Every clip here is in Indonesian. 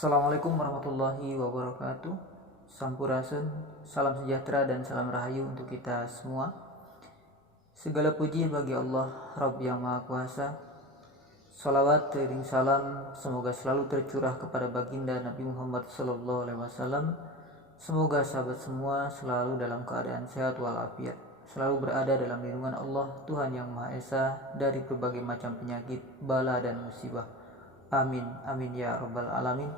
Assalamualaikum warahmatullahi wabarakatuh. Sampurasun, salam sejahtera dan salam rahayu untuk kita semua. Segala puji bagi Allah Rabb yang Maha Kuasa. Salawat teriring salam semoga selalu tercurah kepada baginda Nabi Muhammad SAW. Semoga sahabat semua selalu dalam keadaan sehat walafiat, selalu berada dalam lindungan Allah Tuhan yang Maha Esa dari berbagai macam penyakit, bala dan musibah. Amin, amin ya rabbal alamin.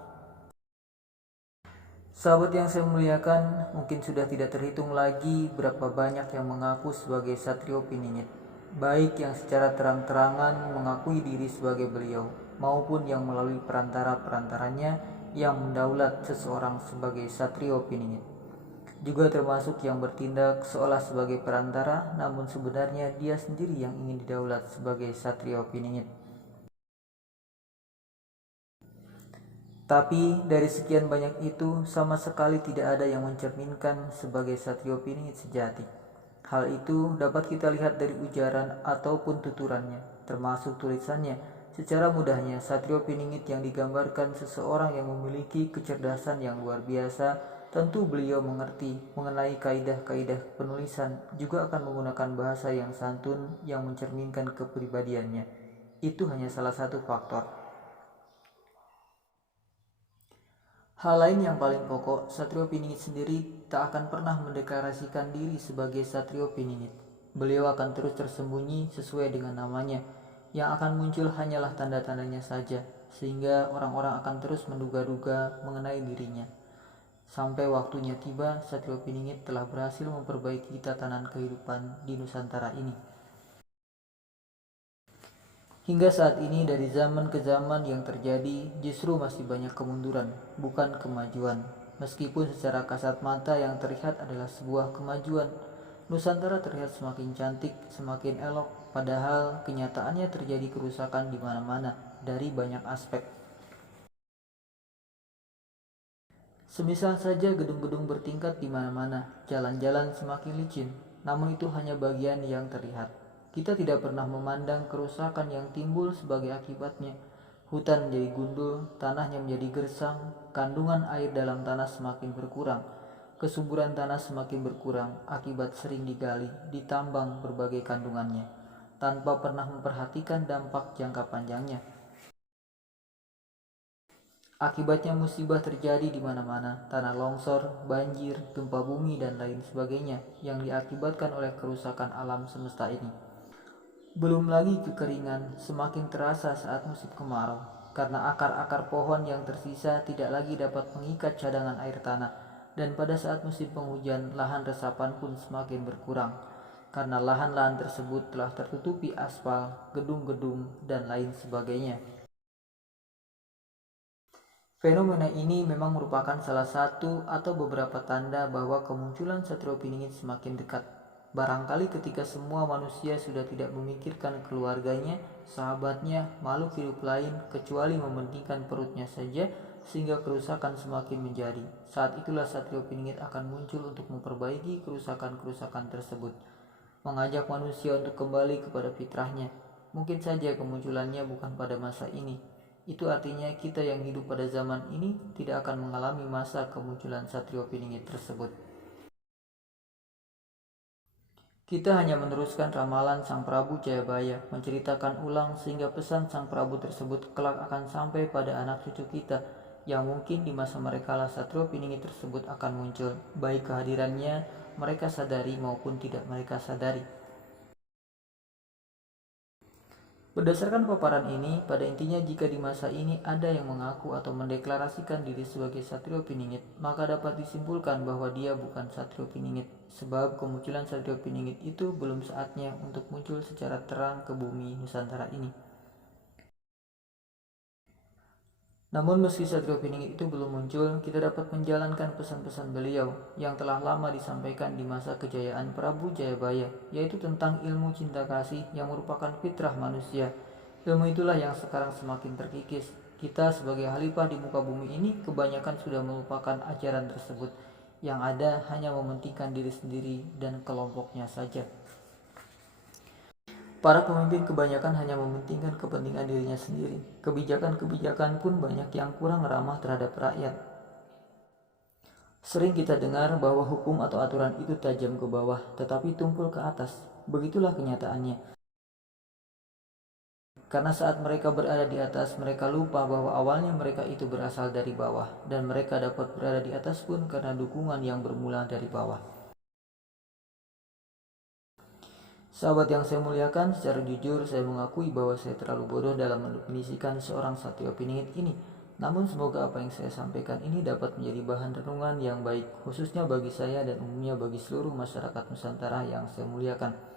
Sahabat yang saya muliakan, mungkin sudah tidak terhitung lagi berapa banyak yang mengaku sebagai Satrio Piningit, baik yang secara terang-terangan mengakui diri sebagai beliau, maupun yang melalui perantara-perantaranya yang mendaulat seseorang sebagai Satrio Piningit. Juga termasuk yang bertindak seolah sebagai perantara, namun sebenarnya dia sendiri yang ingin didaulat sebagai Satrio Piningit. Tapi dari sekian banyak itu sama sekali tidak ada yang mencerminkan sebagai Satrio Piningit sejati. Hal itu dapat kita lihat dari ujaran ataupun tuturannya, termasuk tulisannya. Secara mudahnya, Satrio Piningit yang digambarkan seseorang yang memiliki kecerdasan yang luar biasa, tentu beliau mengerti mengenai kaidah-kaidah penulisan, juga akan menggunakan bahasa yang santun yang mencerminkan kepribadiannya. Itu hanya salah satu faktor. Hal lain yang paling pokok, Satrio Piningit sendiri tak akan pernah mendeklarasikan diri sebagai Satrio Piningit. Beliau akan terus tersembunyi sesuai dengan namanya. Yang akan muncul hanyalah tanda-tandanya saja, sehingga orang-orang akan terus menduga-duga mengenai dirinya. Sampai waktunya tiba, Satrio Piningit telah berhasil memperbaiki tatanan kehidupan di Nusantara ini. Hingga saat ini dari zaman ke zaman yang terjadi justru masih banyak kemunduran, bukan kemajuan. Meskipun secara kasat mata yang terlihat adalah sebuah kemajuan, Nusantara terlihat semakin cantik, semakin elok, padahal kenyataannya terjadi kerusakan di mana-mana dari banyak aspek. Semisal saja gedung-gedung bertingkat di mana-mana, jalan-jalan semakin licin, namun itu hanya bagian yang terlihat. Kita tidak pernah memandang kerusakan yang timbul sebagai akibatnya. Hutan menjadi gundul, tanahnya menjadi gersang, kandungan air dalam tanah semakin berkurang, kesuburan tanah semakin berkurang akibat sering digali, ditambang berbagai kandungannya, tanpa pernah memperhatikan dampak jangka panjangnya. Akibatnya musibah terjadi di mana-mana, tanah longsor, banjir, gempa bumi, dan lain sebagainya yang diakibatkan oleh kerusakan alam semesta ini. Belum lagi kekeringan semakin terasa saat musim kemarau, karena akar-akar pohon yang tersisa tidak lagi dapat mengikat cadangan air tanah, dan pada saat musim penghujan lahan resapan pun semakin berkurang, karena lahan-lahan tersebut telah tertutupi aspal, gedung-gedung, dan lain sebagainya. Fenomena ini memang merupakan salah satu atau beberapa tanda bahwa kemunculan Satrio Piningit semakin dekat. Barangkali ketika semua manusia sudah tidak memikirkan keluarganya, sahabatnya, makhluk hidup lain, kecuali mementingkan perutnya saja, sehingga kerusakan semakin menjadi. Saat itulah Satrio Piningit akan muncul untuk memperbaiki kerusakan-kerusakan tersebut, mengajak manusia untuk kembali kepada fitrahnya. Mungkin saja kemunculannya bukan pada masa ini. Itu artinya kita yang hidup pada zaman ini tidak akan mengalami masa kemunculan Satrio Piningit tersebut. Kita hanya meneruskan ramalan Sang Prabu Jayabaya, menceritakan ulang sehingga pesan Sang Prabu tersebut kelak akan sampai pada anak cucu kita, yang mungkin di masa mereka lah Satrio Piningit tersebut akan muncul, baik kehadirannya mereka sadari maupun tidak mereka sadari. Berdasarkan paparan ini, pada intinya jika di masa ini ada yang mengaku atau mendeklarasikan diri sebagai Satrio Piningit, maka dapat disimpulkan bahwa dia bukan Satrio Piningit, sebab kemunculan Satrio Piningit itu belum saatnya untuk muncul secara terang ke bumi Nusantara ini. Namun meski Satrio Piningit itu belum muncul, kita dapat menjalankan pesan-pesan beliau yang telah lama disampaikan di masa kejayaan Prabu Jayabaya, yaitu tentang ilmu cinta kasih yang merupakan fitrah manusia. Ilmu itulah yang sekarang semakin terkikis. Kita sebagai khalifah di muka bumi ini kebanyakan sudah melupakan ajaran tersebut, yang ada hanya mementingkan diri sendiri dan kelompoknya saja. Para pemimpin kebanyakan hanya mementingkan kepentingan dirinya sendiri. Kebijakan-kebijakan pun banyak yang kurang ramah terhadap rakyat. Sering kita dengar bahwa hukum atau aturan itu tajam ke bawah, tetapi tumpul ke atas. Begitulah kenyataannya. Karena saat mereka berada di atas, mereka lupa bahwa awalnya mereka itu berasal dari bawah, dan mereka dapat berada di atas pun karena dukungan yang bermula dari bawah. Sahabat yang saya muliakan, secara jujur saya mengakui bahwa saya terlalu bodoh dalam mendefinisikan seorang Satrio Piningit ini. Namun semoga apa yang saya sampaikan ini dapat menjadi bahan renungan yang baik, khususnya bagi saya dan umumnya bagi seluruh masyarakat Nusantara yang saya muliakan.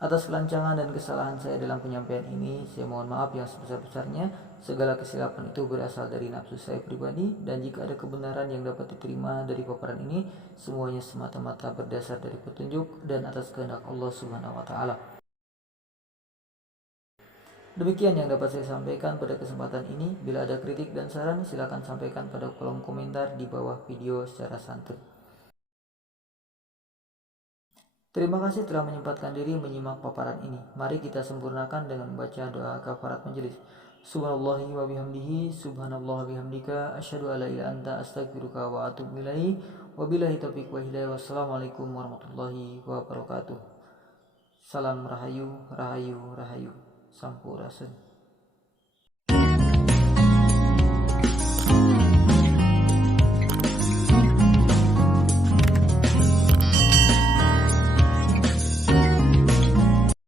Atas kelancangan dan kesalahan saya dalam penyampaian ini, saya mohon maaf yang sebesar-besarnya. Segala kesilapan itu berasal dari nafsu saya pribadi, dan jika ada kebenaran yang dapat diterima dari paparan ini, semuanya semata-mata berdasar dari petunjuk dan atas kehendak Allah Subhanahu wa taala. Demikian yang dapat saya sampaikan pada kesempatan ini. Bila ada kritik dan saran, silakan sampaikan pada kolom komentar di bawah video secara santun. Terima kasih telah menyempatkan diri menyimak paparan ini. Mari kita sempurnakan dengan membaca doa kafarat majelis. Subhanallahi wa bihamdihi, subhanallah bihamdika, asyhadu alla ilaha anta astaghfiruka wa atubu ilaik. Wabillahi taufiq wa hidayah. Wassalamualaikum warahmatullahi wabarakatuh. Salam rahayu, rahayu, rahayu. Sampurasun.